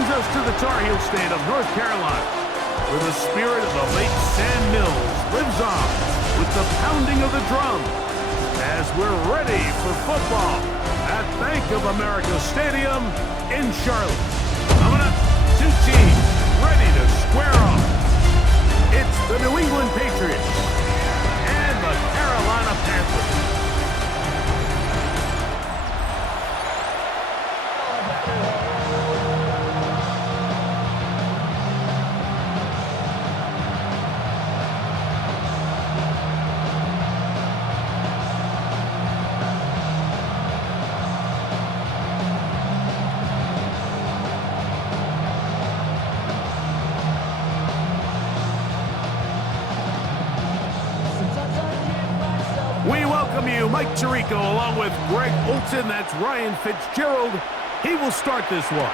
brings us to the Tar Heel state of North Carolina, where the spirit of the late Sam Mills lives on with the pounding of the drum as we're ready for football at Bank of America Stadium in Charlotte. Coming up, two teams ready to square off. It's the New England Patriots and the Carolina Panthers. We welcome you, Mike Tirico, along with Greg Olson. That's Ryan Fitzgerald. He will start this one.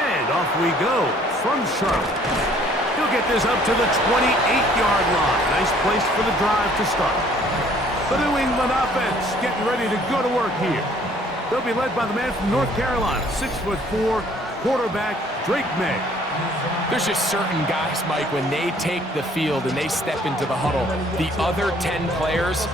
And off we go from Charlotte. He'll get this up to the 28-yard line. Nice place for the drive to start. The New England offense getting ready to go to work here. They'll be led by the man from North Carolina, 6'4", quarterback Drake May. There's just certain guys, Mike, when they take the field and they step into the huddle, the other 10 players,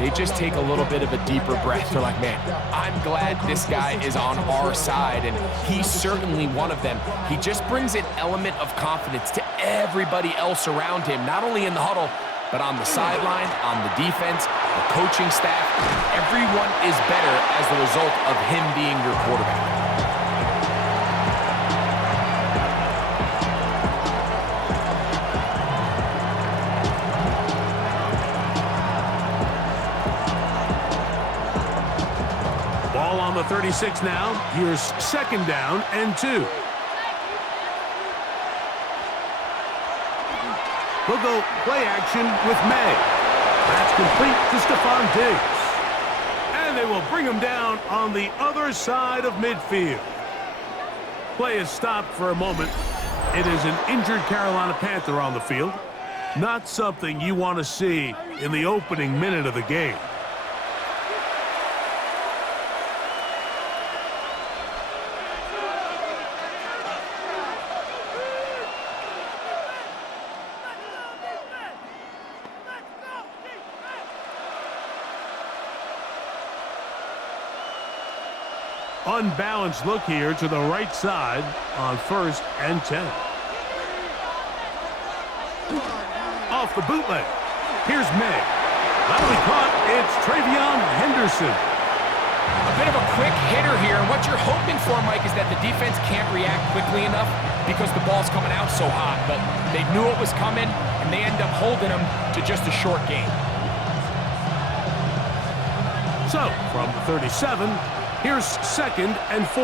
they just take a little bit of a deeper breath. They're like, man, I'm glad this guy is on our side, and he's certainly one of them. He just brings an element of confidence to everybody else around him, not only in the huddle, but on the sideline, on the defense, the coaching staff. Everyone is better as the result of him being your quarterback. Ball on the 36 now. Here's second down and 2. They'll go play action with May. That's complete to Stephon Diggs. And they will bring him down on the other side of midfield. Play is stopped for a moment. It is an injured Carolina Panther on the field. Not something you want to see in the opening minute of the game. Unbalanced look here to the right side on 1st and 10. Off the bootleg. Here's May. That'll be caught. It's Travion Henderson. A bit of a quick hitter here, and what you're hoping for, Mike, is that the defense can't react quickly enough because the ball's coming out so hot. But they knew it was coming, and they end up holding them to just a short gain. So, from the 37, here's 2nd and 4.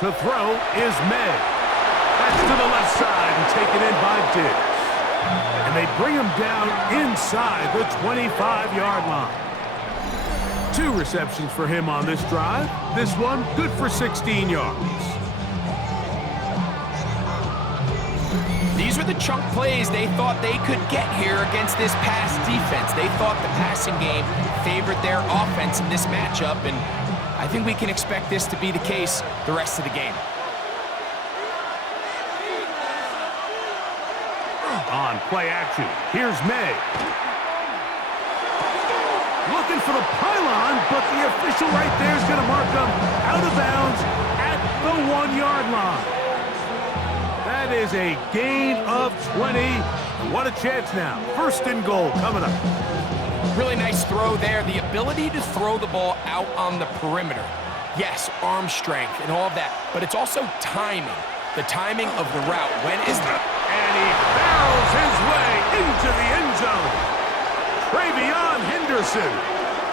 To throw is May. That's to the left side and taken in by Diggs. And they bring him down inside the 25-yard line. 2 receptions for him on this drive. This one good for 16 yards. These were the chunk plays they thought they could get here against this pass defense. They thought the passing game favored their offense in this matchup, and I think we can expect this to be the case the rest of the game. On play action, here's May. Looking for the pylon, but the official right there is going to mark him out of bounds at the 1-yard line. That is a gain of 20. What a chance now. 1st and goal coming up. Really nice throw there. The ability to throw the ball out on the perimeter. Yes, arm strength and all of that, but it's also timing. The timing of the route. When is that? And he barrels his way into the end zone. Travion Henderson.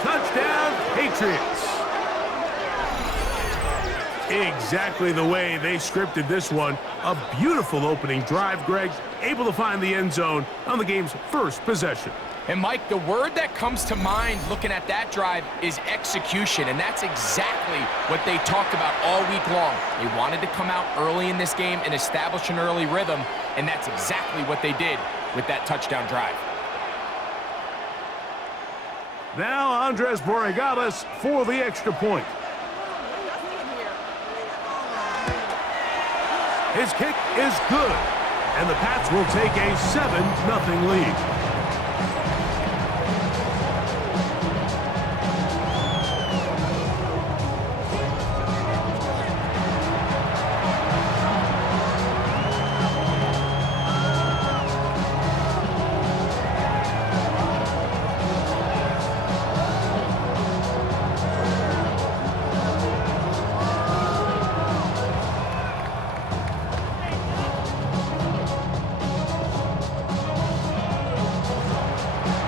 Touchdown, Patriots. Exactly the way they scripted this one. A beautiful opening drive, Greg. Able to find the end zone on the game's first possession. And, Mike, the word that comes to mind looking at that drive is execution, and that's exactly what they talked about all week long. They wanted to come out early in this game and establish an early rhythm, and that's exactly what they did with that touchdown drive. Now Andres Borregales for the extra point. His kick is good, and the Pats will take a 7-0 lead.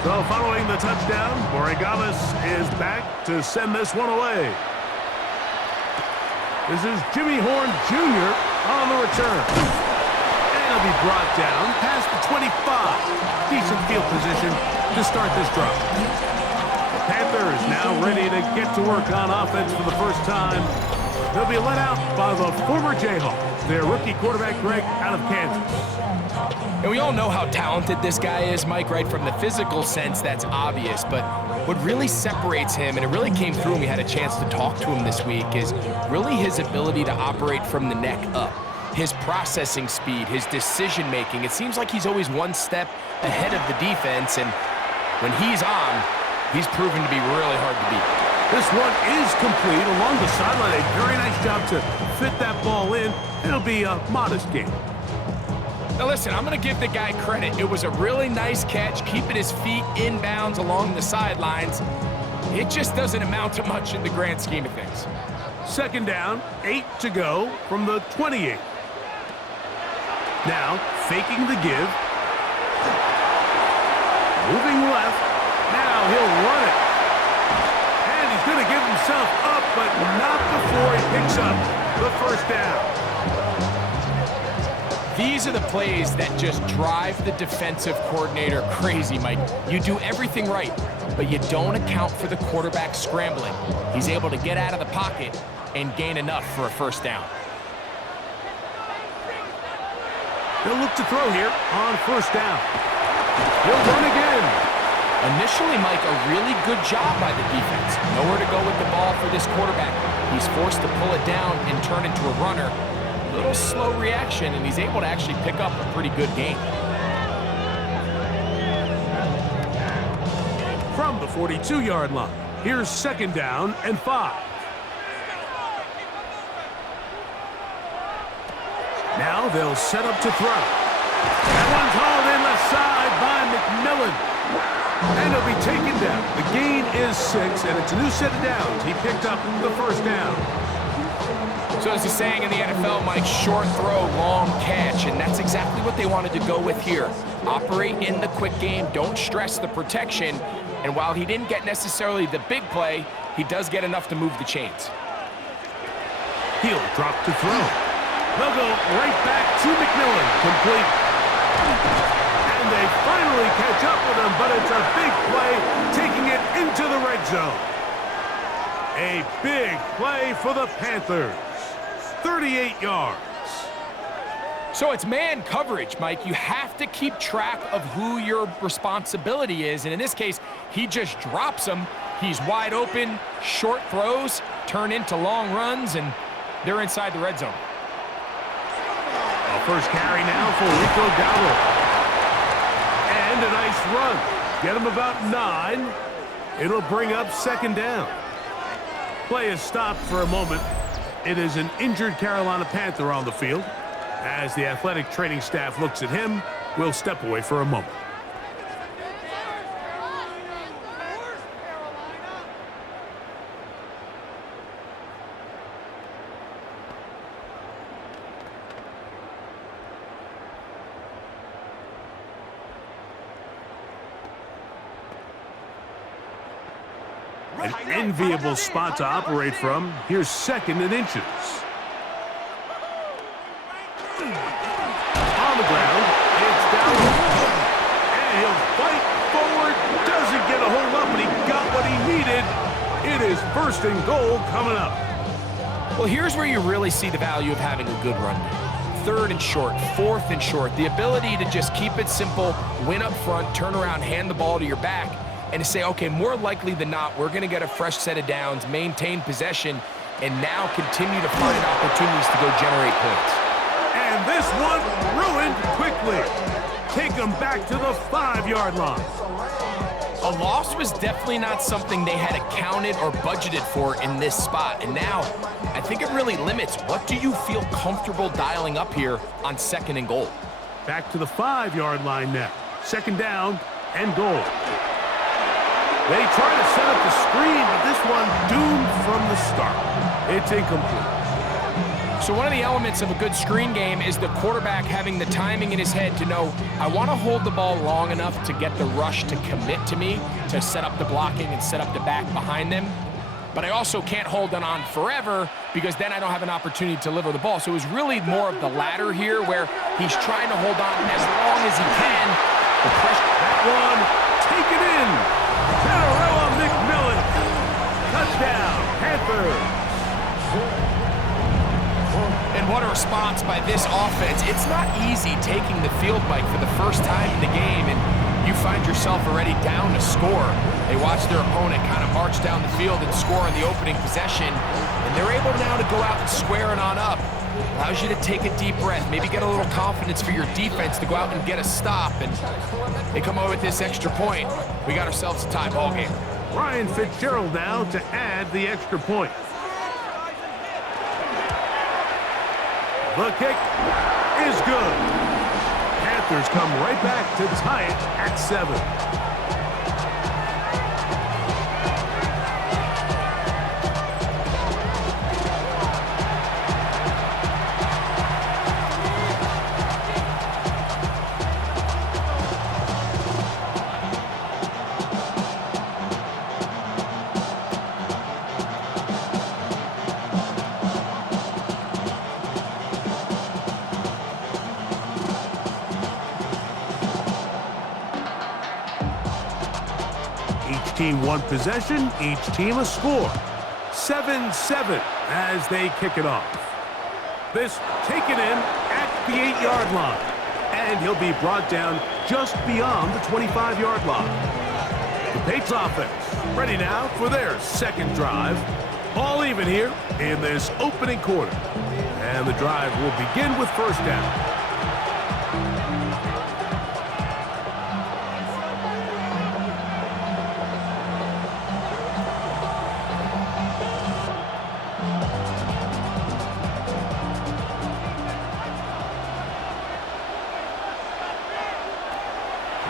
So following the touchdown, Borregamas is back to send this one away. This is Jimmy Horn Jr. on the return. And he'll be brought down past the 25. Decent field position to start this drive. The Panthers now ready to get to work on offense for the first time. They'll be let out by the former Jayhawk, their rookie quarterback, Greg, out of Kansas. And we all know how talented this guy is, Mike, right? From the physical sense, that's obvious. But what really separates him, and it really came through when we had a chance to talk to him this week, is really his ability to operate from the neck up. His processing speed, his decision-making. It seems like he's always one step ahead of the defense, and when he's on, he's proven to be really hard to beat. This one is complete along the sideline. A very nice job to fit that ball in. It'll be a modest gain. Now listen, I'm going to give the guy credit. It was a really nice catch, keeping his feet inbounds along the sidelines. It just doesn't amount to much in the grand scheme of things. Second down, 8 to go from the 28. Now, faking the give. Moving left. Now he'll run it. And he's going to give himself up, but not before he picks up the first down. These are the plays that just drive the defensive coordinator crazy, Mike. You do everything right, but you don't account for the quarterback scrambling. He's able to get out of the pocket and gain enough for a first down. He'll look to throw here on first down. He'll run again. Initially, Mike, a really good job by the defense. Nowhere to go with the ball for this quarterback. He's forced to pull it down and turn into a runner. A little slow reaction, and he's able to actually pick up a pretty good gain. From the 42-yard line, here's second down and 5. Now they'll set up to throw. That one's hauled in left side by McMillan. And he'll be taken down. The gain is 6, and it's a new set of downs. He picked up the first down. So as the saying in the NFL, Mike, short throw, long catch, and that's exactly what they wanted to go with here. Operate in the quick game, don't stress the protection, and while he didn't get necessarily the big play, he does get enough to move the chains. He'll drop to throw. They'll go right back to McMillan, complete. And they finally catch up with him, but it's a big play, taking it into the red zone. A big play for the Panthers. 38 yards. So it's man coverage, Mike. You have to keep track of who your responsibility is, and in this case, he just drops him. He's wide open, short throws, turn into long runs, and they're inside the red zone. A first carry now for Rico Dowdle. And a nice run. Get him about 9. It'll bring up second down. Play is stopped for a moment. It is an injured Carolina Panther on the field. As the athletic training staff looks at him, we'll step away for a moment. An enviable spot to operate from. Here's second and inches. On the ground, it's down. And he'll fight forward. Doesn't get a hold up, but he got what he needed. It is first and goal coming up. Well, here's where you really see the value of having a good run. Third and short, fourth and short. The ability to just keep it simple, win up front, turn around, hand the ball to your back, and to say, okay, more likely than not, we're going to get a fresh set of downs, maintain possession, and now continue to find opportunities to go generate points. And And this one ruined quickly. Take them back to the 5-yard line. A loss was definitely not something they had accounted or budgeted for in this spot. And now, I think it really limits what do you feel comfortable dialing up here on 2nd and goal. Back to the 5-yard line now. 2nd down and goal. They try to set up the screen, but this one doomed from the start. It's incomplete. So one of the elements of a good screen game is the quarterback having the timing in his head to know, I want to hold the ball long enough to get the rush to commit to me, to set up the blocking and set up the back behind them. But I also can't hold it on forever because then I don't have an opportunity to deliver the ball. So it was really more of the latter here where he's trying to hold on as long as he can. The pressure. That one, take it in. Tararella McMillan. Touchdown, Panthers. And what a response by this offense. It's not easy taking the field, Mike, for the first time in the game, and you find yourself already down to score. They watch their opponent kind of march down the field and score on the opening possession, and they're able now to go out and square it on up. Allows you to take a deep breath, maybe get a little confidence for your defense to go out and get a stop, and they come away with this extra point. We got ourselves a tie ball game. Ryan Fitzgerald now to add the extra point. The kick is good. Panthers come right back to tie it at 7. 1 possession, each team a score. 7-7 as they kick it off. This taken in at the 8-yard line. And he'll be brought down just beyond the 25-yard line. The Patriots offense ready now for their 2nd drive. All even here in this opening quarter. And the drive will begin with 1st down.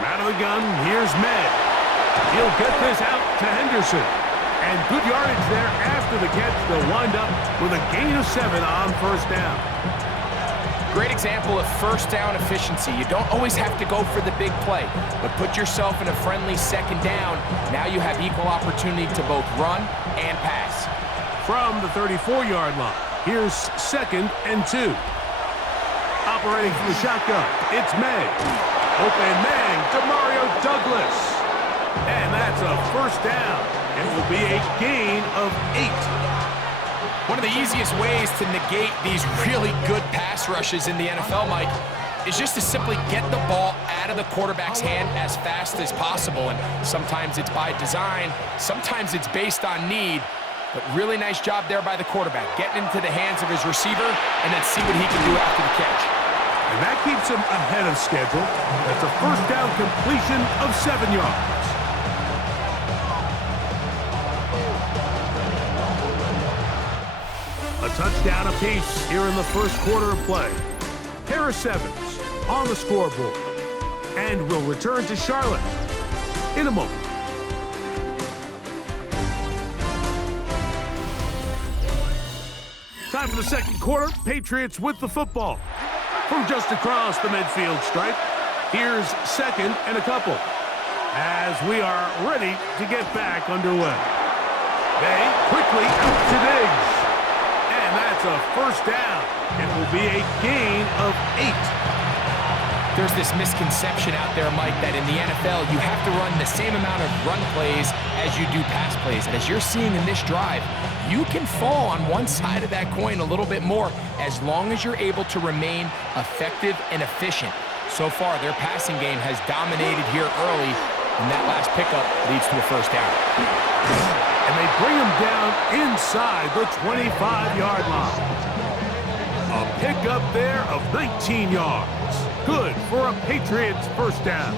Out of the gun, here's Med. He'll get this out to Henderson. And good yardage there after the catch. They'll wind up with a gain of 7 on 1st down. Great example of 1st down efficiency. You don't always have to go for the big play, but put yourself in a friendly 2nd down. Now you have equal opportunity to both run and pass. From the 34-yard line, here's 2nd and 2. Operating from the shotgun, it's May. Open man to Mario Douglas. And that's a 1st down. It will be a gain of 8. One of the easiest ways to negate these really good pass rushes in the NFL, Mike, is just to simply get the ball out of the quarterback's hand as fast as possible. And sometimes it's by design, sometimes it's based on need. But really nice job there by the quarterback, getting into the hands of his receiver and then see what he can do after the catch. And that keeps him ahead of schedule. That's a 1st down completion of 7 yards. A touchdown apiece here in the 1st quarter of play. Harris Evans on the scoreboard. And will return to Charlotte in a moment. Time for the 2nd quarter. Patriots with the football. From just across the midfield stripe, here's 2nd and a couple. As we are ready to get back underway. They quickly out to Diggs. And that's a 1st down. It will be a gain of 8. There's this misconception out there, Mike, that in the NFL, you have to run the same amount of run plays as you do pass plays. And as you're seeing in this drive, you can fall on one side of that coin a little bit more as long as you're able to remain effective and efficient. So far, their passing game has dominated here early, and that last pickup leads to a 1st down. And they bring him down inside the 25-yard line. A pickup there of 19 yards. Good for a Patriots first down.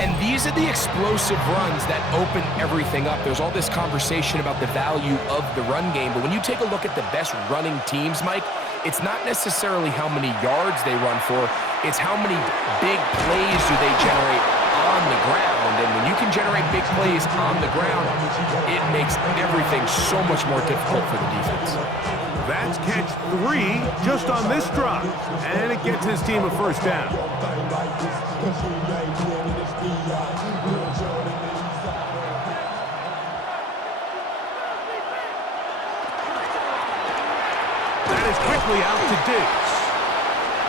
And these are the explosive runs that open everything up. There's all this conversation about the value of the run game, but when you take a look at the best running teams, Mike, it's not necessarily how many yards they run for, it's how many big plays do they generate on the ground. And when you can generate big plays on the ground, it makes everything so much more difficult for the defense. That's catch 3 just on this drive, and it gets his team a first down. That is quickly out to Diggs.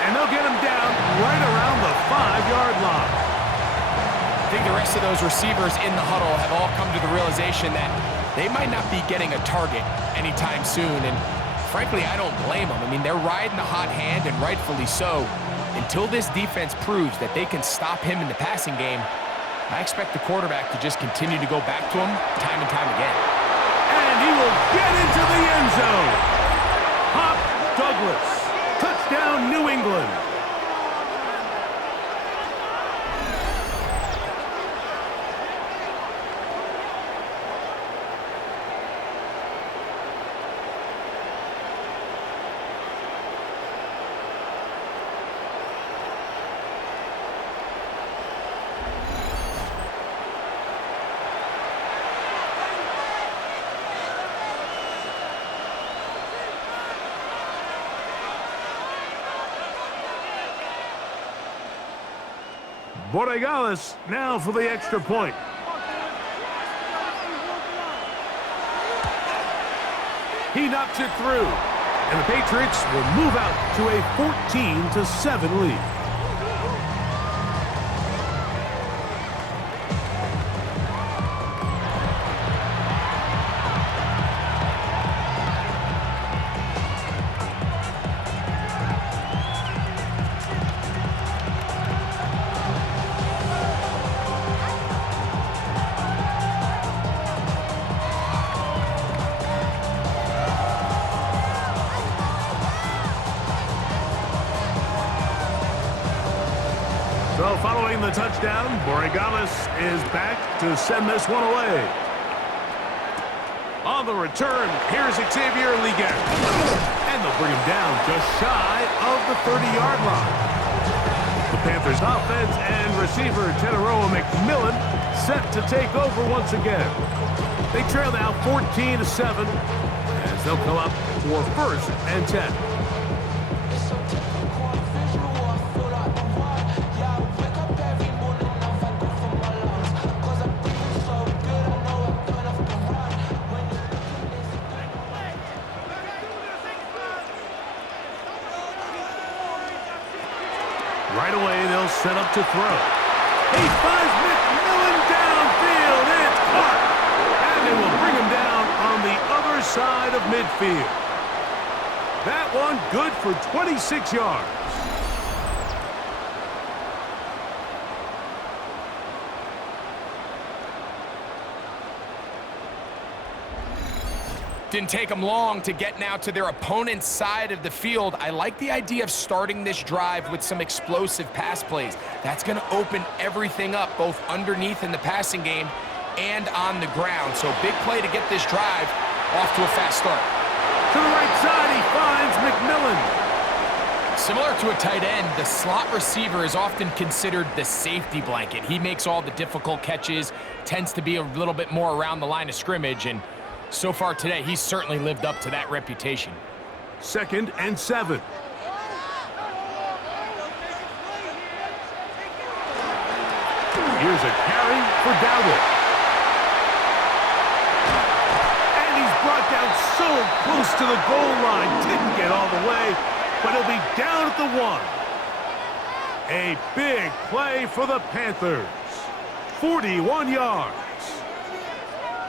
And they'll get him down right around the 5-yard line. I think the rest of those receivers in the huddle have all come to the realization that they might not be getting a target anytime soon. And frankly, I don't blame them. I mean, they're riding the hot hand, and rightfully so. Until this defense proves that they can stop him in the passing game, I expect the quarterback to just continue to go back to him time and time again. And he will get into the end zone. Pop Douglas. Touchdown, New England. Borregales now for the extra point. He knocks it through, and the Patriots will move out to a 14-7 lead. So following the touchdown, Borregales is back to send this one away. On the return, here's Xavier Liggett. And they'll bring him down just shy of the 30-yard line. The Panthers offense and receiver Teteroa McMillan set to take over once again. They trail now 14-7 as they'll come up for 1st and 10. Right away, they'll set up to throw. He finds McMillan downfield. It's caught. And they will bring him down on the other side of midfield. That one good for 26 yards. Didn't take them long to get now to their opponent's side of the field. I like the idea of starting this drive with some explosive pass plays. That's going to open everything up, both underneath in the passing game and on the ground. So big play to get this drive off to a fast start. To the right side, he finds McMillan. Similar to a tight end, the slot receiver is often considered the safety blanket. He makes all the difficult catches, tends to be a little bit more around the line of scrimmage, and so far today, he's certainly lived up to that reputation. 2nd and 7. Here's a carry for Dowdle. And he's brought down so close to the goal line. Didn't get all the way, but he'll be down at the 1. A big play for the Panthers. 41 yards.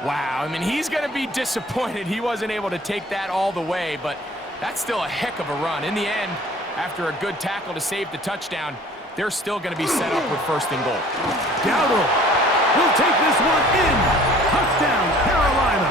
Wow, I mean, he's going to be disappointed he wasn't able to take that all the way, but that's still a heck of a run. In the end, After a good tackle to save the touchdown, they're still going to be set up with 1st and goal. Dowdle will take this one in. Touchdown, Carolina.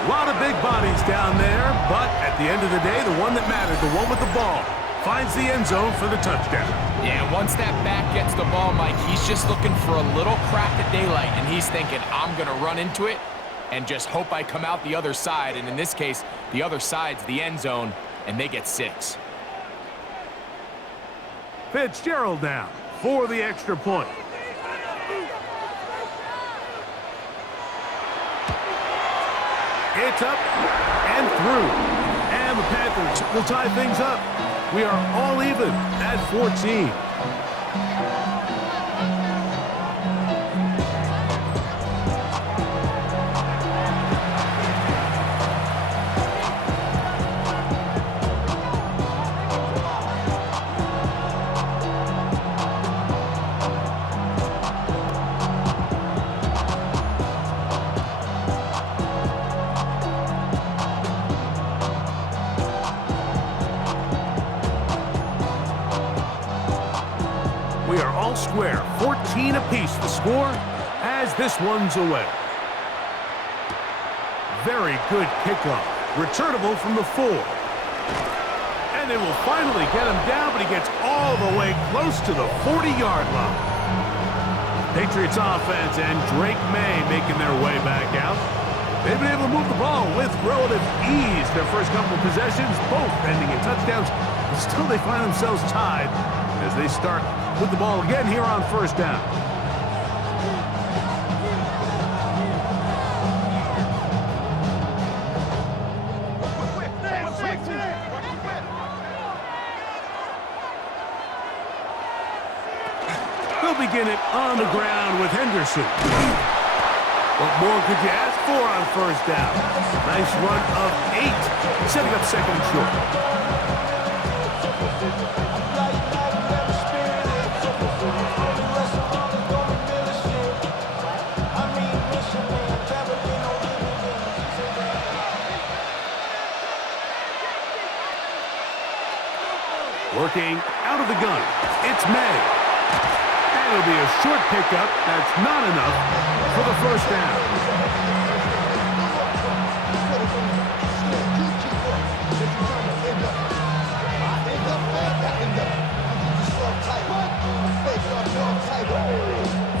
A lot of big bodies down there, but at the end of the day, the one that mattered, the one with the ball, finds the end zone for the touchdown. Yeah, once that back gets the ball, Mike, he's just looking for a little crack of daylight, and he's thinking, I'm going to run into it and just hope I come out the other side. And in this case, the other side's the end zone, and they get 6. Fitzgerald down for the extra point. It's up and through. And the Panthers will tie things up. We are all even at 14. We are all square, 14 apiece the score as this one's away. Very good kickoff, returnable from the 4. And they will finally get him down, but he gets all the way close to the 40-yard line. Patriots offense and Drake May making their way back out. They've been able to move the ball with relative ease. Their first couple of possessions, both ending in touchdowns. But still, they find themselves tied as they start with the ball again here on 1st down. They'll begin it on the ground with Henderson. What more could you ask for on 1st down? Nice run of 8, setting up 2nd and short. Working out of the gun, it's May. And it'll be a short pickup. That's not enough for the 1st down.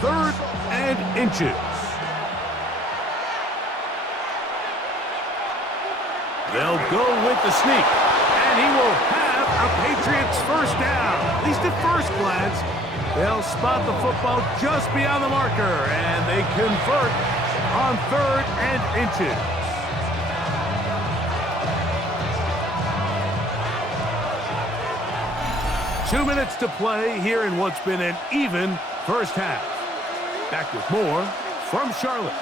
Third and inches. They'll go with the sneak, and he will have a Patriots 1st down. At least at first glance, they'll spot the football just beyond the marker, and they convert on 3rd and inches. Two minutes to play here in what's been an even first half. Back with more from Charlotte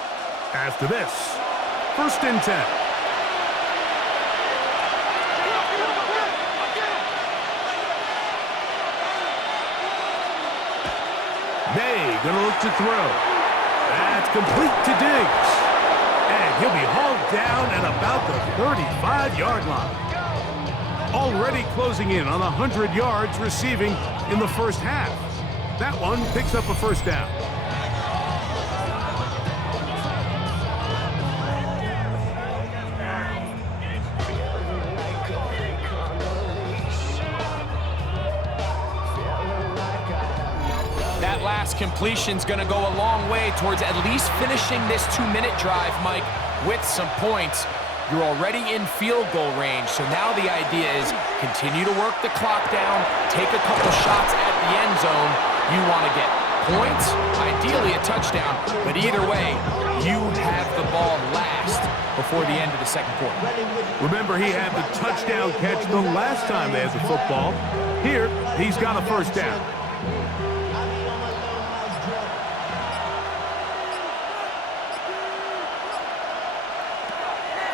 after this. 1st and 10. May gonna look to throw. That's complete to Diggs. And he'll be hauled down at about the 35-yard line. Already closing in on 100 yards receiving in the 1st half. That one picks up a 1st down. That last completion's going to go a long way towards at least finishing this 2-minute drive, Mike, with some points. You're already in field goal range, so now the idea is continue to work the clock down, take a couple shots at the end zone. You want to get points, ideally a touchdown, but either way, you have the ball last before the end of the 2nd quarter. Remember, he had the touchdown catch the last time they had the football. Here, he's got a 1st down.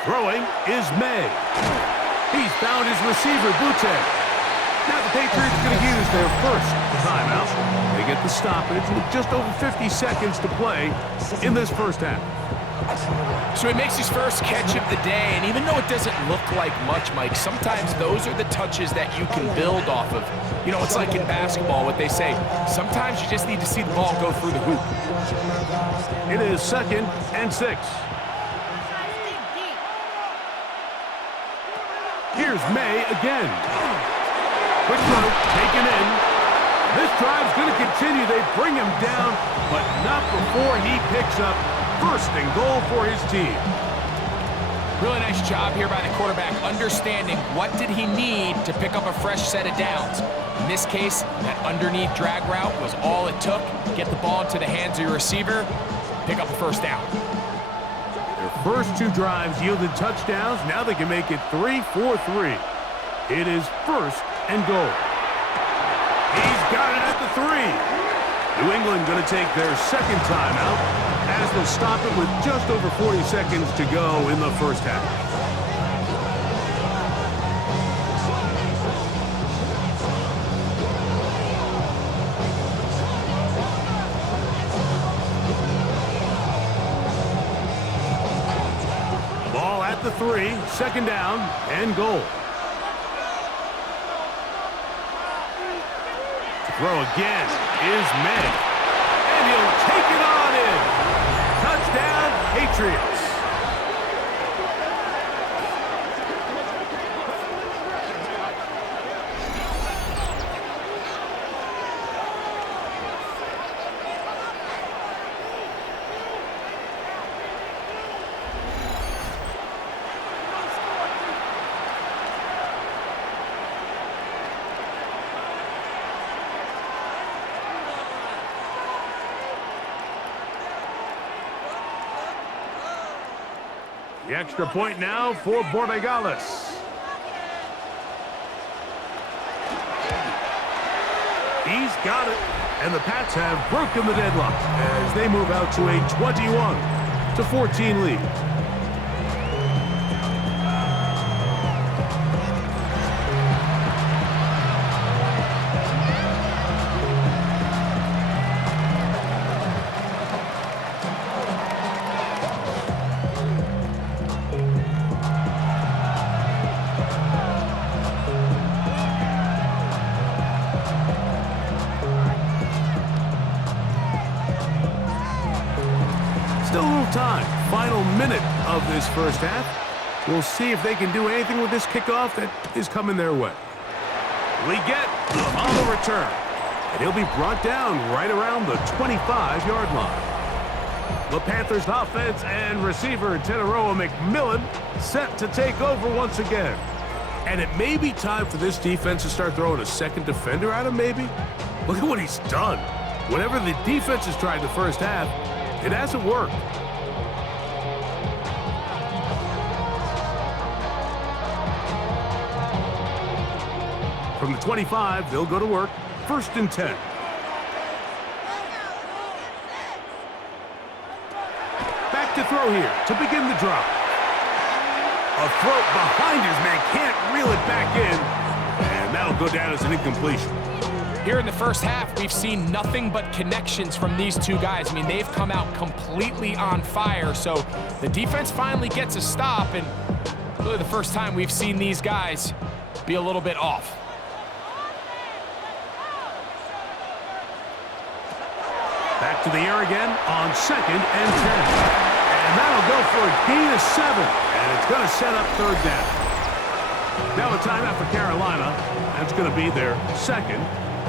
Throwing is May. He's found his receiver, Butte. Now the Patriots are going to use their 1st timeout. They get the stoppage with just over 50 seconds to play in this 1st half. So he makes his first catch of the day, and even though it doesn't look like much, Mike, sometimes those are the touches that you can build off of. You know, it's like in basketball, what they say, sometimes you just need to see the ball go through the hoop. It is 2nd and 6. Here's May again. Quick throw, taken in. This drive's going to continue. They bring him down, but not before he picks up 1st and goal for his team. Really nice job here by the quarterback, understanding what did he need to pick up a fresh set of downs. In this case, that underneath drag route was all it took. Get the ball into the hands of your receiver, pick up a 1st down. Their first 2 drives yielded touchdowns. Now they can make it 3-4-3. It is 1st and goal. He's got it at the 3. New England going to take their 2nd timeout as they'll stop it with just over 40 seconds to go in the first half. Ball at the 3, 2nd down and goal. Throw again is May, and he'll take it on in. Touchdown, Patriots. The extra point now for Borregales. He's got it, and the Pats have broken the deadlock as they move out to a 21-14 lead. Still a little time. Final minute of this first half. We'll see if they can do anything with this kickoff that is coming their way. We get on the return. And he'll be brought down right around the 25-yard line. The Panthers offense and receiver Tenaroa McMillan set to take over once again. And it may be time for this defense to start throwing a 2nd defender at him, maybe. Look at what he's done. Whatever the defense has tried the first half, it hasn't worked. From the 25, they'll go to work. 1st and 10. Back to throw here to begin the drive. A throw behind his man, can't reel it back in, and that'll go down as an incompletion. Here in the first half, we've seen nothing but connections from these 2 guys. I mean, they've come out completely on fire, so the defense finally gets a stop, and really the first time we've seen these guys be a little bit off. Back to the air again on 2nd and 10. And that'll go for a gain of 7, and it's going to set up 3rd down. Now a timeout for Carolina. That's going to be their 2nd,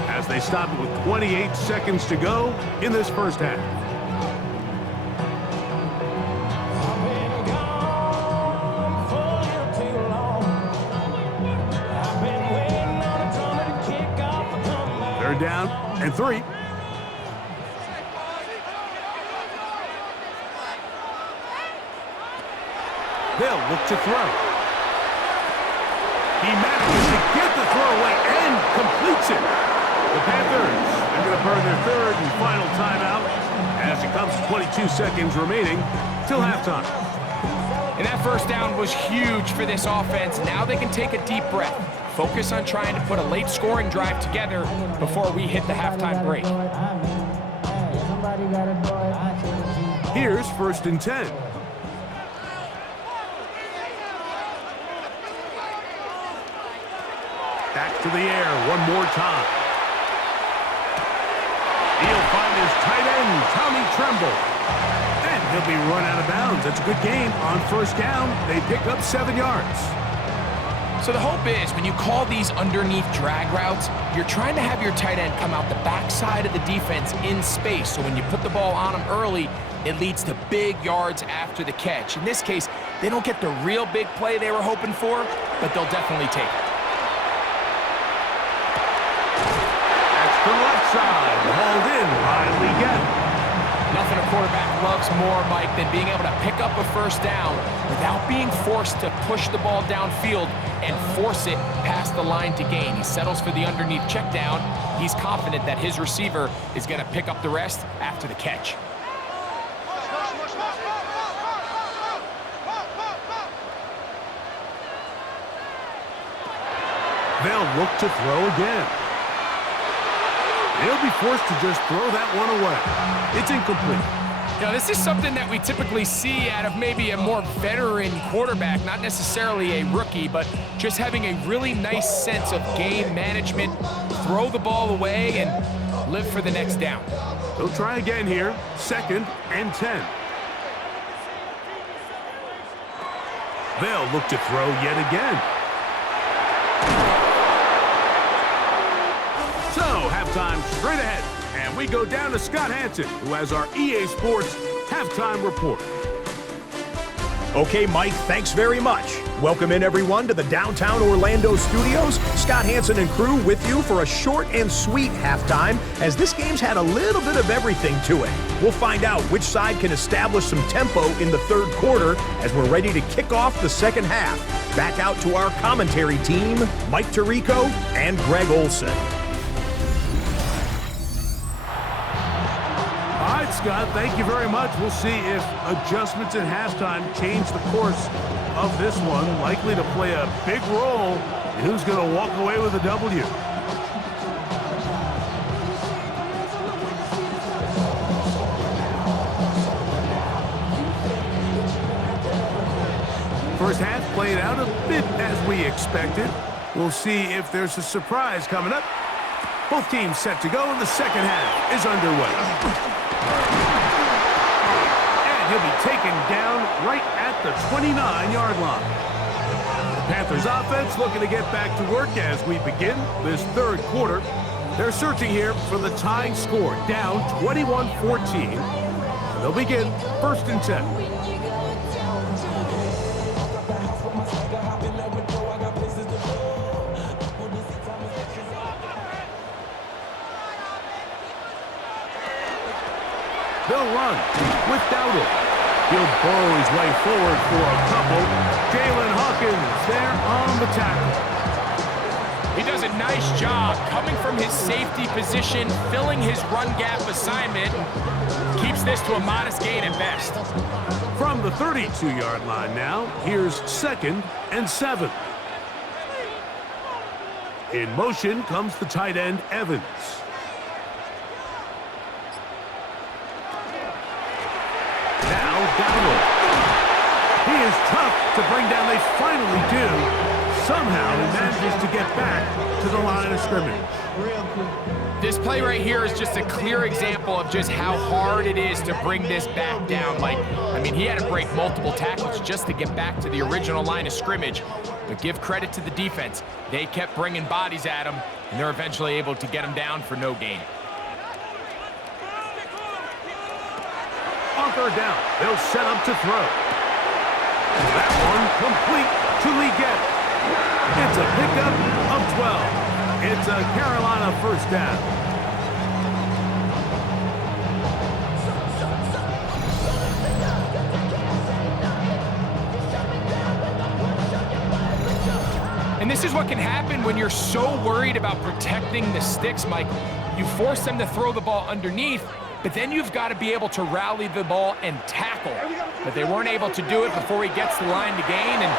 as they stop it with 28 seconds to go in this first half. Third down and 3. They'll look to throw. He manages to get the throw away and completes it. The Panthers are going to burn their 3rd and final timeout as it comes to 22 seconds remaining till halftime. And that first down was huge for this offense. Now they can take a deep breath. Focus on trying to put a late scoring drive together before we hit the halftime break. Here's 1st and 10. Back to the air one more time. He'll find his tight end, Tommy Tremble. And he'll be run out of bounds. That's a good game. On first down, they pick up 7 yards. So the hope is when you call these underneath drag routes, you're trying to have your tight end come out the backside of the defense in space. So when you put the ball on him early, it leads to big yards after the catch. In this case, they don't get the real big play they were hoping for, but they'll definitely take it. That's the left side, hauled in by Leggett. Nothing a quarterback loves more, Mike, than being able to pick up a first down without being forced to push the ball downfield and force it past the line to gain. He settles for the underneath check down. He's confident that his receiver is going to pick up the rest after the catch. They'll look to throw again. He'll be forced to just throw that one away. It's incomplete. Now, this is something that we typically see out of maybe a more veteran quarterback, not necessarily a rookie, but just having a really nice sense of game management, throw the ball away, and live for the next down. They'll try again here, 2nd and 10. They'll look to throw yet again. So, halftime straight ahead, and we go down to Scott Hanson, who has our EA Sports halftime report. Okay, Mike, thanks very much. Welcome in, everyone, to the downtown Orlando studios. Scott Hanson and crew with you for a short and sweet halftime, as this game's had a little bit of everything to it. We'll find out which side can establish some tempo in the third quarter as we're ready to kick off the second half. Back out to our commentary team, Mike Tirico and Greg Olson. Scott, thank you very much. We'll see if adjustments at halftime change the course of this one. Likely to play a big role in who's going to walk away with a W. First half played out a bit as we expected. We'll see if there's a surprise coming up. Both teams set to go, and the second half is underway. And he'll be taken down right at the 29-yard line. The Panthers offense looking to get back to work as we begin this third quarter. They're searching here for the tying score, down 21-14. They'll begin 1st and 10. They'll run with Dowdle. He'll burrow his way forward for a couple. Jalen Hawkins there on the tackle. He does a nice job coming from his safety position, filling his run gap assignment, and keeps this to a modest gain at best. From the 32-yard line now, here's 2nd and 7. In motion comes the tight end, Evans. He is tough to bring down. They finally do. Somehow he manages to get back to the line of scrimmage. This play right here is just a clear example of just how hard it is to bring this back down. I mean, he had to break multiple tackles just to get back to the original line of scrimmage. But give credit to the defense. They kept bringing bodies at him, and they're eventually able to get him down for no gain. On third down, they'll set up to throw. That one complete to Leggett. It's a pickup of 12. It's a Carolina first down. And this is what can happen when you're so worried about protecting the sticks, Mike. You force them to throw the ball underneath, but then you've got to be able to rally the ball and tackle. But they weren't able to do it before he gets the line to gain, and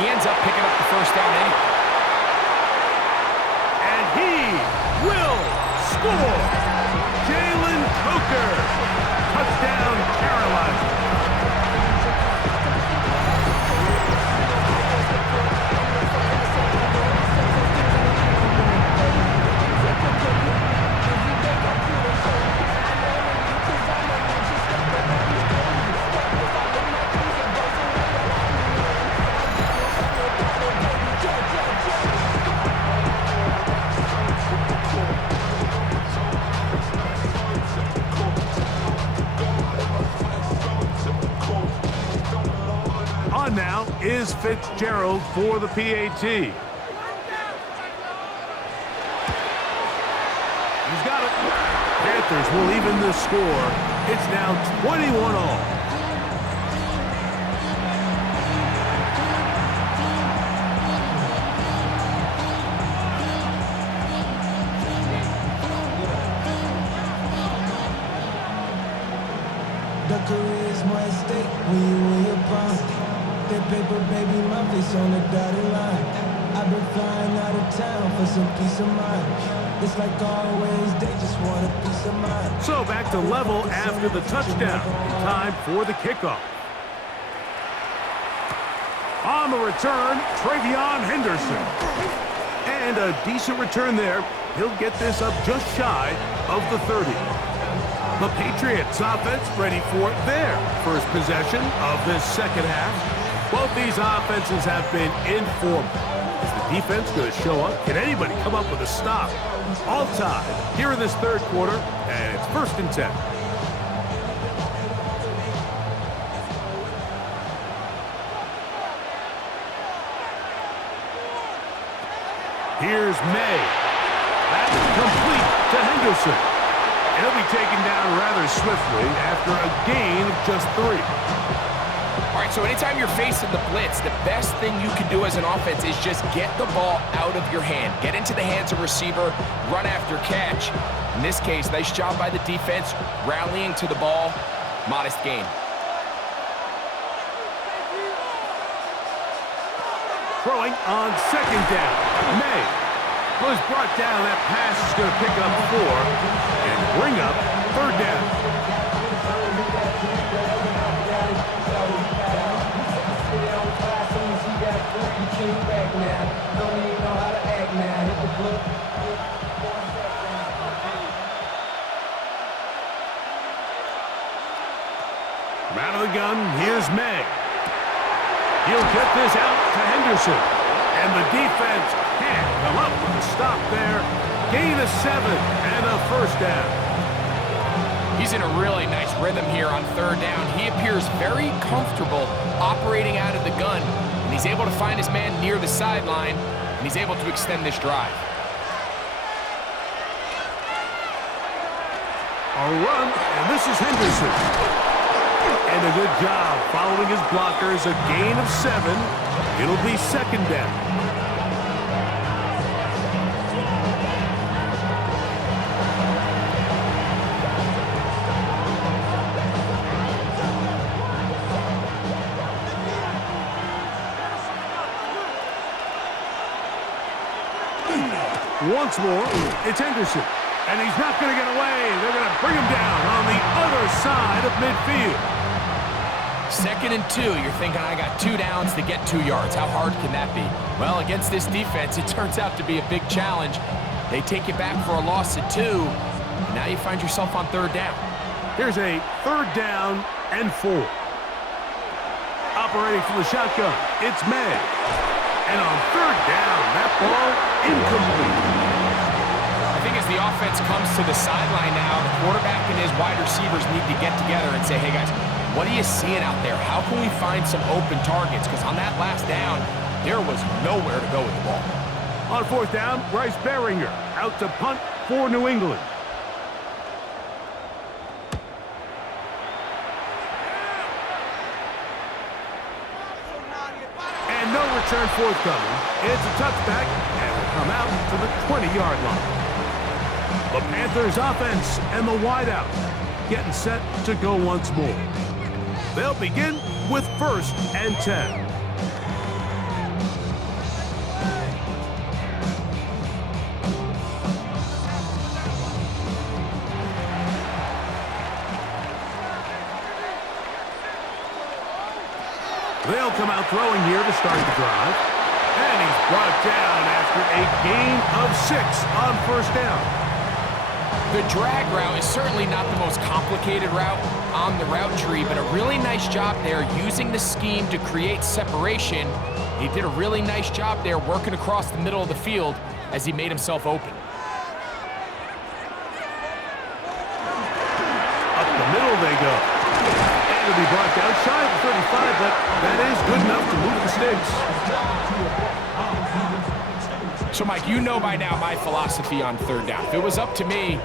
he ends up picking up the first down anyway. And he will score! Jalen Coker! Touchdown, Carolina! Fitzgerald for the PAT. He's got it. Panthers will even the score. It's now 21 all. The career is more at stake when you in your prime. That paper, baby, my face on the dotted line. I've been flying out of town for some peace of mind. It's like always, they just want a piece of mind. So back to level after the touchdown. Time for the kickoff. On the return, Travion Henderson. And a decent return there. He'll get this up just shy of the 30. The Patriots offense ready for their first possession of this second half. Both these offenses have been informal. Is the defense going to show up? Can anybody come up with a stop? All tied here in this third quarter, and it's 1st and 10. Here's May. That's complete to Henderson. He'll be taken down rather swiftly after a gain of just 3. All right, so anytime you're facing the blitz, the best thing you can do as an offense is just get the ball out of your hand. Get into the hands of receiver, run after catch. In this case, nice job by the defense, rallying to the ball. Modest gain. Throwing on 2nd down. May was brought down. That pass is going to pick up 4 and bring up 3rd down. From out of the gun, here's May. He'll get this out to Henderson. And the defense can't come up with a stop there. Gain of 7 and a 1st down. He's in a really nice rhythm here on 3rd down. He appears very comfortable operating out of the gun, and he's able to find his man near the sideline, and he's able to extend this drive. A run, and this is Henderson. And a good job following his blockers. A gain of 7. It'll be 2nd down. Once more, it's Henderson. And he's not going to get away. They're going to bring him down on the other side of midfield. 2nd and 2. You're thinking, I got 2 downs to get 2 yards. How hard can that be? Well, against this defense, it turns out to be a big challenge. They take you back for a loss of 2. And now you find yourself on 3rd down. Here's a 3rd down and 4. Operating from the shotgun, it's May. And on 3rd down, that ball incomplete. I think as the offense comes to the sideline now, the quarterback and his wide receivers need to get together and say, hey guys, what are you seeing out there? How can we find some open targets? Because on that last down, there was nowhere to go with the ball. On 4th down, Bryce Behringer out to punt for New England. And no return forthcoming. It's a touchback, and will come out to the 20-yard line. The Panthers offense and the wideout getting set to go once more. They'll begin with 1st and 10. They'll come out throwing here to start the drive. And he's brought down after a gain of 6 on 1st down. The drag route is certainly not the most complicated route on the route tree, but a really nice job there using the scheme to create separation. He did a really nice job there working across the middle of the field as he made himself open. Up the middle they go. And to be brought down shy of 35, but that is good enough to move the sticks. So, Mike, you know by now my philosophy on third down. If it was up to me,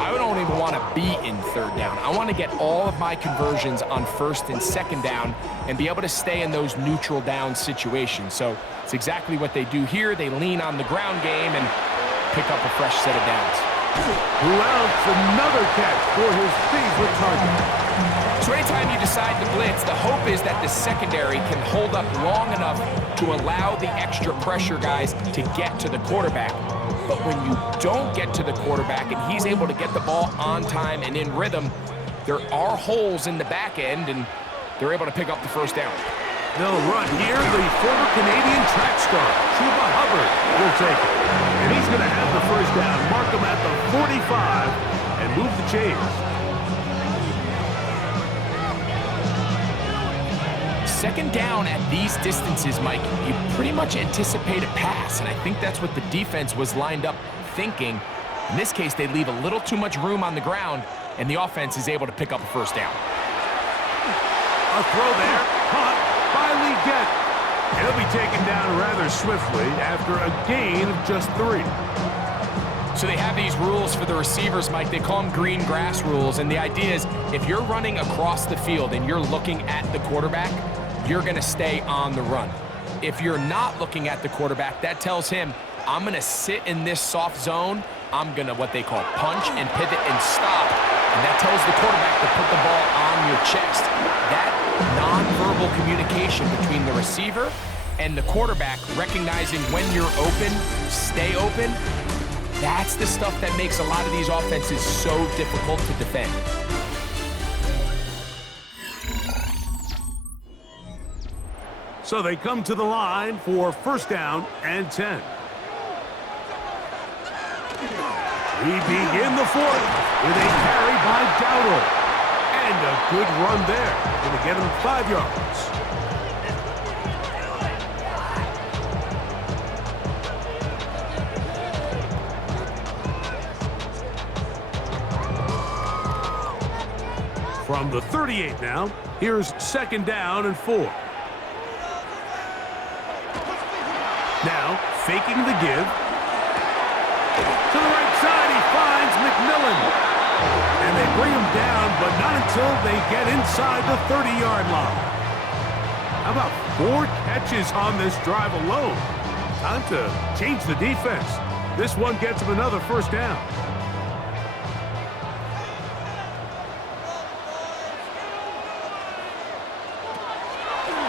I don't even want to be in third down. I want to get all of my conversions on first and second down and be able to stay in those neutral down situations. So it's exactly what they do here. They lean on the ground game and pick up a fresh set of downs. Louds another catch for his favorite target. So anytime you decide to blitz, the hope is that the secondary can hold up long enough to allow the extra pressure guys to get to the quarterback. But when you don't get to the quarterback and he's able to get the ball on time and in rhythm, there are holes in the back end, and they're able to pick up the first down. They'll run here. The former Canadian track star, Chuba Hubbard, will take it. And he's going to have the first down, mark him at the 45, and move the chains. Second down at these distances, Mike, you pretty much anticipate a pass, and I think that's what the defense was lined up thinking. In this case, they leave a little too much room on the ground, and the offense is able to pick up a first down. A throw there, caught by Leggett. He'll be taken down rather swiftly after a gain of just 3. So they have these rules for the receivers, Mike. They call them green grass rules, and the idea is if you're running across the field and you're looking at the quarterback, you're going to stay on the run. If you're not looking at the quarterback, that tells him, I'm going to sit in this soft zone. I'm going to what they call punch and pivot and stop. And that tells the quarterback to put the ball on your chest. That nonverbal communication between the receiver and the quarterback, recognizing when you're open, stay open, that's the stuff that makes a lot of these offenses so difficult to defend. So they come to the line for first down and 10. We begin the fourth with a carry by Dowdle. And a good run there. Going to get him 5 yards. From the 38 now, here's second down and 4. Now, faking the give. To the right side, he finds McMillan. And they bring him down, but not until they get inside the 30-yard line. How about 4 catches on this drive alone? Time to change the defense. This one gets him another first down.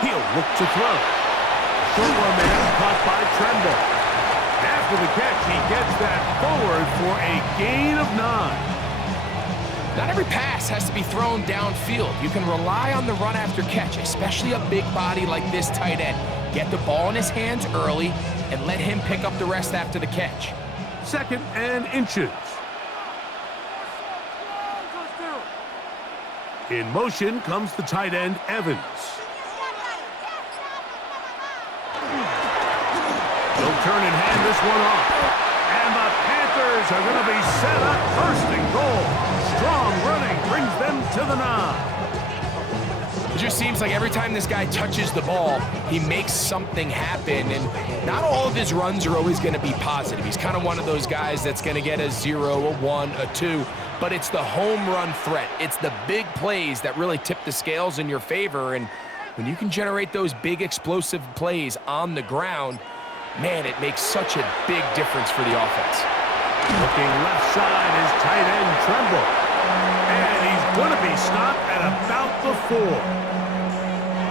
He'll look to throw. Short one there, caught by Tremble. After the catch, he gets that forward for a gain of 9. Not every pass has to be thrown downfield. You can rely on the run after catch, especially a big body like this tight end. Get the ball in his hands early and let him pick up the rest after the catch. Second and inches. In motion comes the tight end, Evans. He'll turn and hand this one off. And the Panthers are going to be set up first and goal. Strong running brings them to the 9. It just seems like every time this guy touches the ball, he makes something happen. And not all of his runs are always going to be positive. He's kind of one of those guys that's going to get a 0, a 1, a 2. But it's the home run threat. It's the big plays that really tip the scales in your favor. And when you can generate those big explosive plays on the ground, man, it makes such a big difference for the offense. Looking left side is tight end Tremble. And he's going to be stopped at about the 4.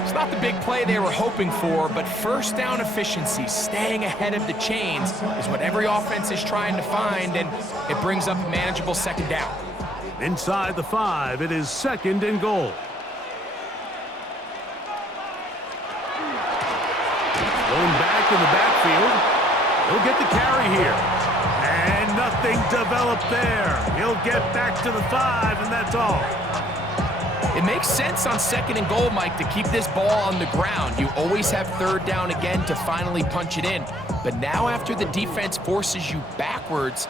It's not the big play they were hoping for, but first down efficiency, staying ahead of the chains, is what every offense is trying to find, and it brings up a manageable second down. Inside the 5, it is second and goal. Going back in the backfield. He'll get the carry here. And nothing developed there. He'll get back to the 5, and that's all. It makes sense on second and goal, Mike, to keep this ball on the ground. You always have third down again to finally punch it in. But now after the defense forces you backwards,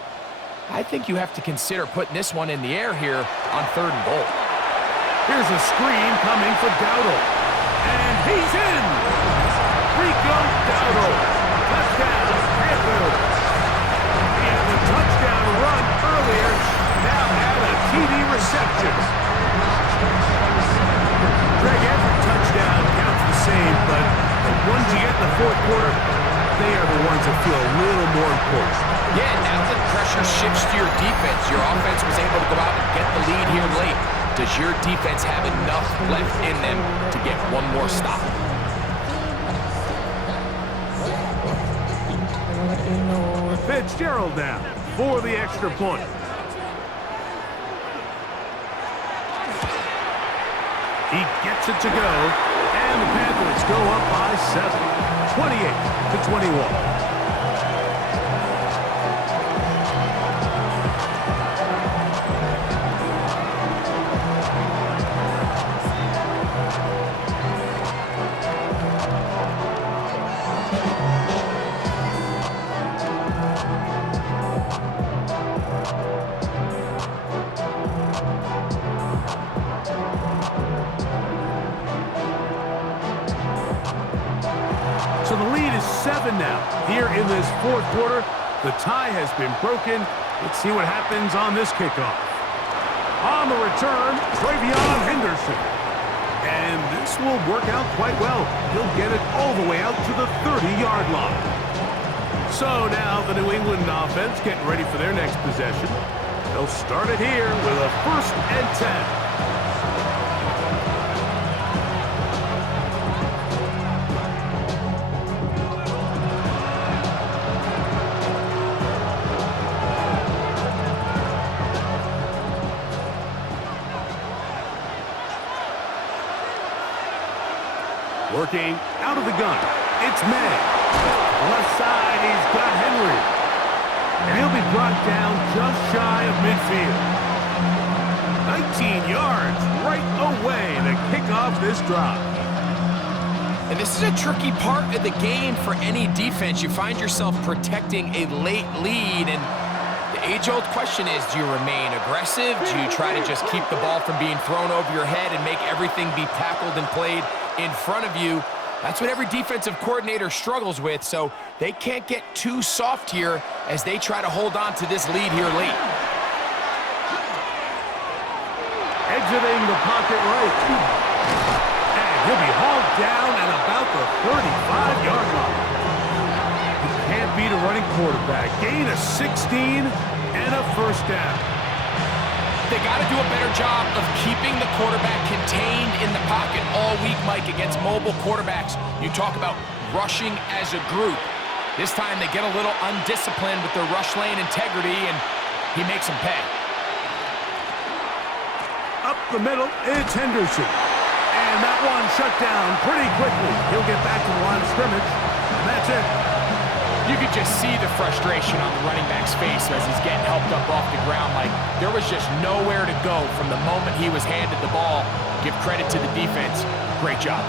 I think you have to consider putting this one in the air here on third and goal. Here's a screen coming for Dowdle. And he's in! Rico Dowdle. Touchdown, Panthers. He had a touchdown run earlier. Now had a TD reception. Greg, every touchdown counts the same, but the ones you get in the fourth quarter, they are the ones that feel a little more important. Yeah, now that pressure shifts to your defense, your offense was able to go out and get the lead here late. Does your defense have enough left in them to get one more stop? Fitzgerald down for the extra point. He gets it to go, and the Panthers go up by 7, 28-21. So the lead is 7 now. Here in this fourth quarter, the tie has been broken. Let's see what happens on this kickoff. On the return, Travion Henderson. And this will work out quite well. He'll get it all the way out to the 30-yard line. So now the New England offense getting ready for their next possession. They'll start it here with a 1st and 10. Working out of the gun. It's May. Left side, he's got Henry. And he'll be brought down just shy of midfield. 19 yards right away to kick off this drive. And this is a tricky part of the game for any defense. You find yourself protecting a late lead, and the age-old question is, do you remain aggressive? Do you try to just keep the ball from being thrown over your head and make everything be tackled and played in front of you? That's what every defensive coordinator struggles with, so they can't get too soft here as they try to hold on to this lead here late. Exiting the pocket right. And he'll be hauled down at about the 35-yard line. He can't beat a running quarterback. Gain of 16 and a 1st down. They got to do a better job of keeping the quarterback contained in the pocket all week, Mike, against mobile quarterbacks. You talk about rushing as a group. This time they get a little undisciplined with their rush lane integrity, and he makes them pay. Up the middle, it's Henderson. And that one shut down pretty quickly. He'll get back to the line of scrimmage, and that's it. You could just see the frustration on the running back's face as he's getting helped up off the ground. Like, there was just nowhere to go from the moment he was handed the ball. Give credit to the defense. Great job.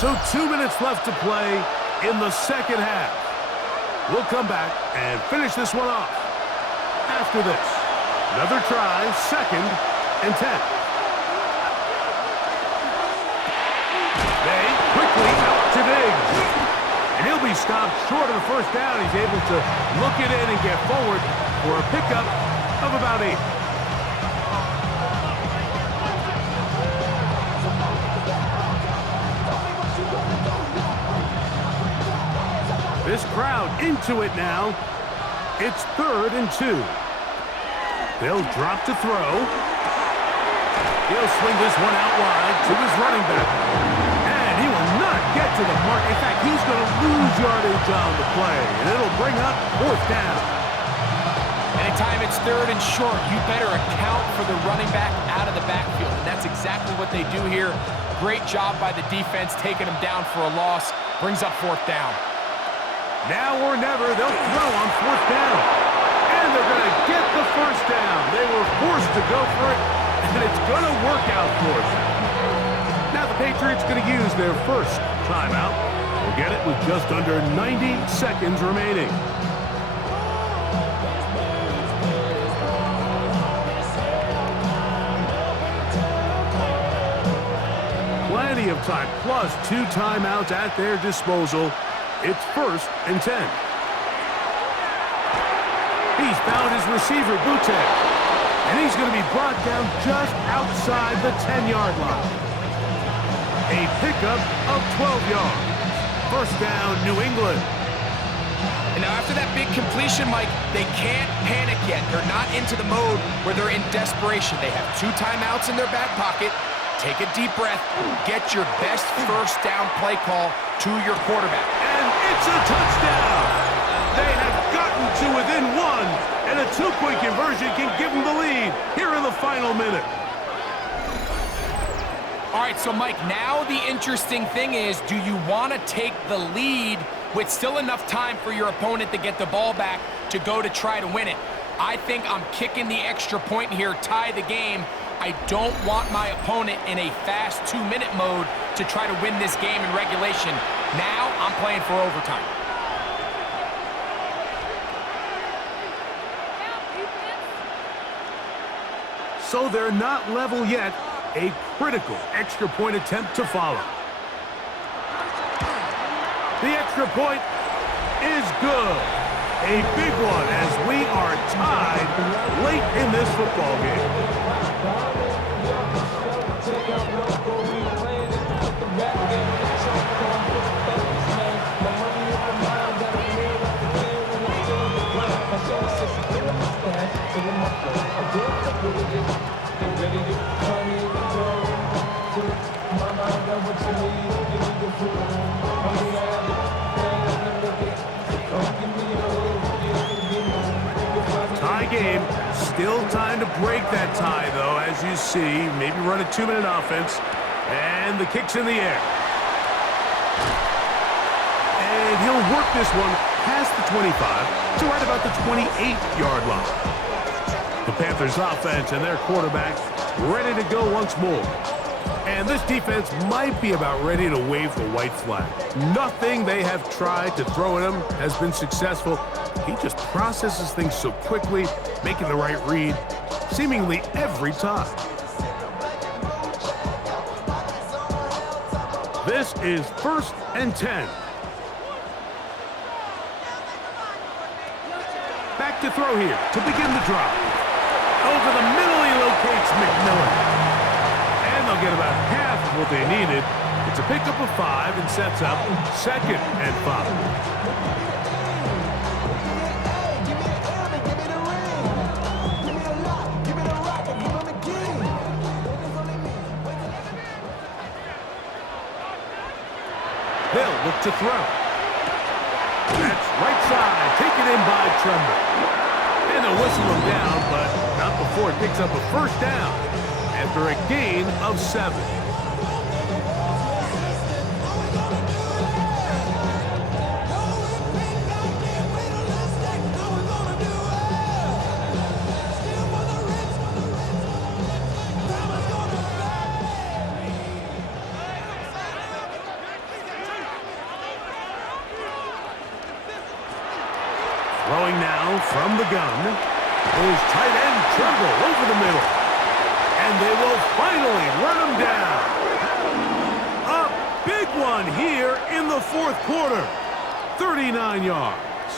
So 2 minutes left to play in the second half. We'll come back and finish this one off. After this, another try, 2nd and 10. They quickly out to Diggs. And he'll be stopped short of the 1st down. He's able to look it in and get forward for a pickup of about 8. This crowd into it now. It's 3rd and 2. They'll drop to throw. He'll swing this one out wide to his running back. And he will not get to the mark. In fact, he's going to lose yardage on the play. And it'll bring up 4th down. Anytime it's 3rd and short, you better account for the running back out of the backfield. And that's exactly what they do here. Great job by the defense, taking him down for a loss. Brings up 4th down. Now or never, they'll throw on 4th down. And they're going to get the 1st down. They were forced to go for it, and it's going to work out for them. Now the Patriots going to use their 1st timeout. They'll get it with just under 90 seconds remaining. plenty of time, plus 2 timeouts at their disposal. It's 1st and 10. He's found his receiver, Butte. And he's going to be brought down just outside the 10-yard line. A pickup of 12 yards. 1st down, New England. And now after that big completion, Mike, they can't panic yet. They're not into the mode where they're in desperation. They have 2 timeouts in their back pocket. Take a deep breath. Get your best 1st down play call to your quarterback. And it's a touchdown. They have gotten to within 1, and a 2-point conversion can give them the lead here in the final minute. All right, so Mike, now the interesting thing is, do you want to take the lead with still enough time for your opponent to get the ball back to go to try to win it? I think I'm kicking the extra point here, tie the game. I don't want my opponent in a fast 2-minute mode to try to win this game in regulation. Now I'm playing for overtime. So they're not level yet. A critical extra point attempt to follow. The extra point is good. A big one as we are tied late in this football game. Tie game. Still time to break that tie, though, as you see. Maybe run a 2-minute offense. And the kick's in the air. And he'll work this one past the 25 to right about the 28-yard line. The Panthers offense and their quarterback ready to go once more. And this defense might be about ready to wave the white flag. Nothing they have tried to throw at him has been successful. He just processes things so quickly, making the right read, seemingly every time. This is 1st and 10. Back to throw here to begin the drive. Over the middle, he locates McMillan. And they'll get about half of what they needed. It's a pickup of 5 and sets up 2nd and 5. They'll look to throw. That's right side, taken in by Tremble. And they'll whistle him down, but not before it picks up a 1st down after a gain of 7. Throwing now from the gun is tight end Tremble over the middle. And they will finally run him down. A big one here in the 4th quarter. 39 yards.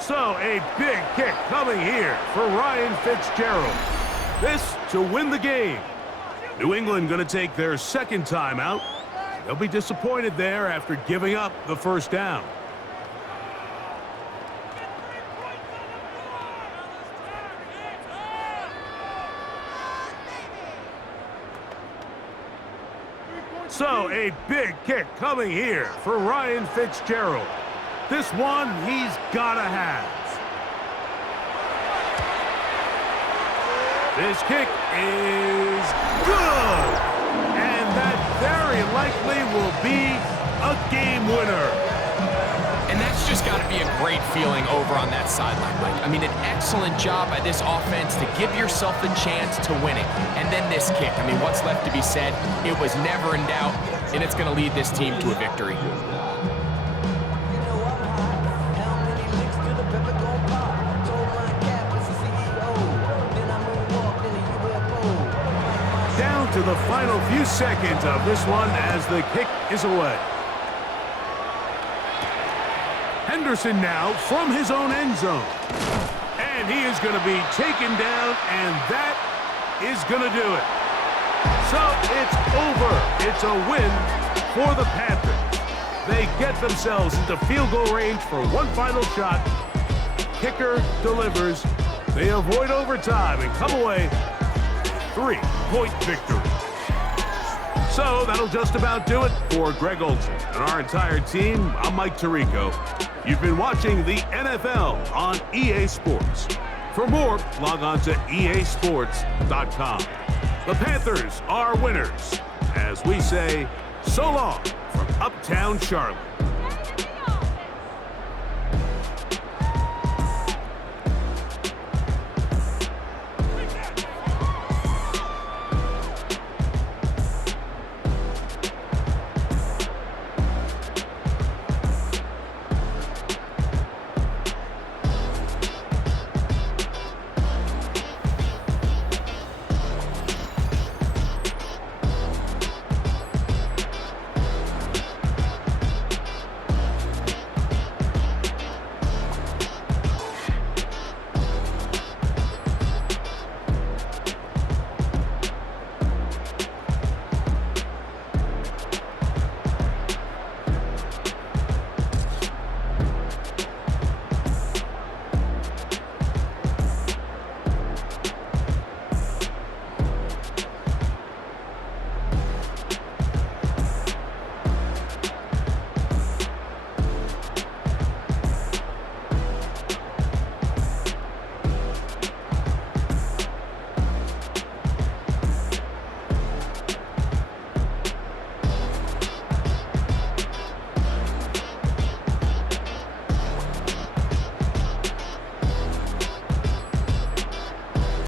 So a big kick coming here for Ryan Fitzgerald. This to win the game. New England going to take their 2nd timeout. They'll be disappointed there after giving up the 1st down. So a big kick coming here for Ryan Fitzgerald. This one he's got to have. This kick is good. And that very likely will be a game winner. And that's just got to be a great feeling over on that sideline, Mike. I mean, an excellent job by this offense to give yourself a chance to win it. And then this kick. I mean, what's left to be said? It was never in doubt, and it's going to lead this team to a victory. down to the final few seconds of this one as the kick is away. Henderson now from his own end zone. And he is going to be taken down, and that is going to do it. So it's over. It's a win for the Panthers. They get themselves into field goal range for one final shot. Kicker delivers. They avoid overtime and come away 3-point victory. So that'll just about do it for Greg Olsen and our entire team. I'm Mike Tirico. You've been watching the NFL on EA Sports. For more, log on to easports.com. The Panthers are winners. As we say, so long from Uptown Charlotte.